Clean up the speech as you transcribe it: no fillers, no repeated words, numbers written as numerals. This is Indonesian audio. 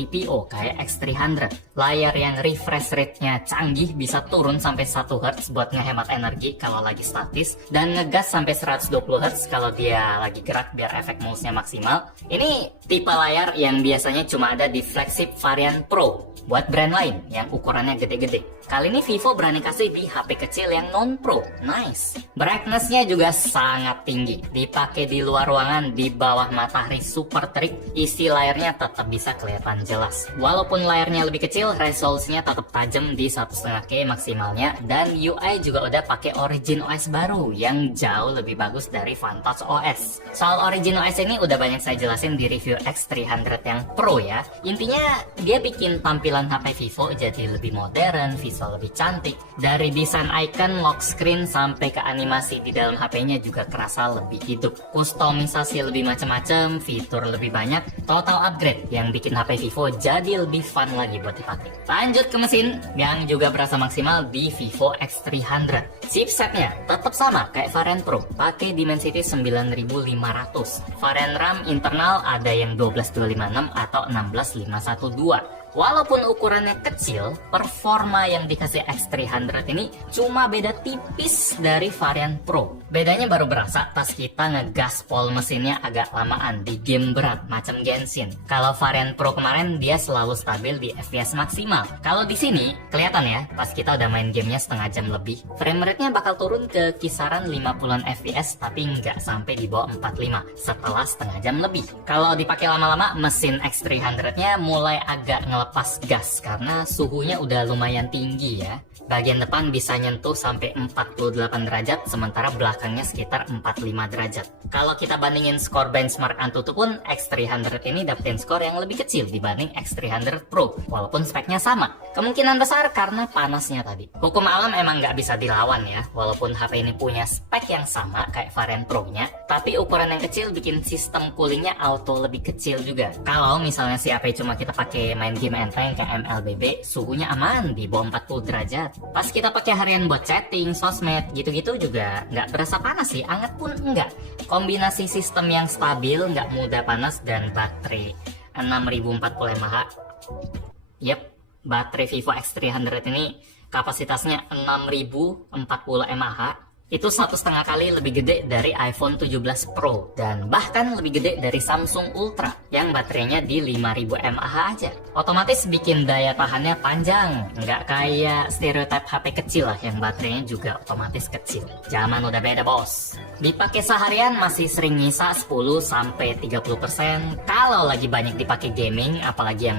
TPO kayak X300. Layar yang refresh rate-nya canggih bisa turun sampai 1 Hz buat ngehemat energi kalau lagi statis, dan ngegas sampai 120 Hz kalau dia lagi gerak biar efek mouse-nya maksimal. Ini tipe layar yang biasanya cuma ada di flagship varian Pro buat brand lain yang ukurannya gede-gede. Kali ini Vivo berani kasih di HP kecil yang non-Pro. Nice. Brightness-nya juga sangat tinggi. Dipakai di luar ruangan, di bawah matahari super terik, isi layarnya tetap bisa kelihatan jelas. Walaupun layarnya lebih kecil, resolusinya tetap tajam di 1,5K maksimalnya, dan UI juga udah pakai Origin OS baru yang jauh lebih bagus dari Vantage OS. Soal Origin OS ini udah banyak saya jelasin di review X300 yang Pro ya. Intinya dia bikin tampilan HP Vivo jadi lebih modern, visual lebih cantik. Dari desain icon, lock screen, sampai ke animasi di dalam HP-nya juga kerasa lebih hidup. Kustomisasi lebih macam-macam, fitur lebih banyak, total upgrade yang bikin HP Vivo jadi lebih fun lagi buat dipakai. Lanjut ke mesin yang juga berasa maksimal di Vivo X300. Chipsetnya tetap sama kayak varian Pro, pakai Dimensity 9500. Varian RAM internal ada yang 12256 atau 16512. Walaupun ukurannya kecil, performa yang dikasih X300 ini cuma beda tipis dari varian Pro. Bedanya baru berasa pas kita ngegaspol mesinnya agak lamaan di game berat macam Genshin. Kalau varian Pro kemarin dia selalu stabil di FPS maksimal. Kalau di sini kelihatan ya, pas kita udah main gamenya setengah jam lebih, frame rate-nya bakal turun ke kisaran 50-an FPS tapi nggak sampai di bawah 45 setelah setengah jam lebih. Kalau dipakai lama-lama, mesin X300-nya mulai agak lepas gas karena suhunya udah lumayan tinggi ya. Bagian depan bisa nyentuh sampai 48 derajat, sementara belakangnya sekitar 45 derajat. Kalau kita bandingin skor benchmark Antutu pun, X300 ini dapetin skor yang lebih kecil dibanding X300 Pro, walaupun speknya sama. Kemungkinan besar karena panasnya tadi. Hukum alam emang nggak bisa dilawan ya, walaupun HP ini punya spek yang sama kayak varian Pro-nya, tapi ukuran yang kecil bikin sistem coolingnya auto lebih kecil juga. Kalau misalnya si HP cuma kita pakai main game enteng kayak MLBB, suhunya aman di bawah 40 derajat. Pas kita pakai harian buat chatting, sosmed, gitu-gitu juga nggak berasa panas sih, anget pun enggak. Kombinasi sistem yang stabil, nggak mudah panas, dan baterai 6040 mAh. Yep, baterai Vivo X300 ini kapasitasnya 6040 mAh. Itu 1,5 kali lebih gede dari iPhone 17 Pro, dan bahkan lebih gede dari Samsung Ultra yang baterainya di 5000 mAh aja. Otomatis bikin daya tahannya panjang, nggak kayak stereotip HP kecil lah yang baterainya juga otomatis kecil. Zaman udah beda bos. Dipakai seharian masih sering nyisa 10-30%. Kalau lagi banyak dipakai gaming, apalagi yang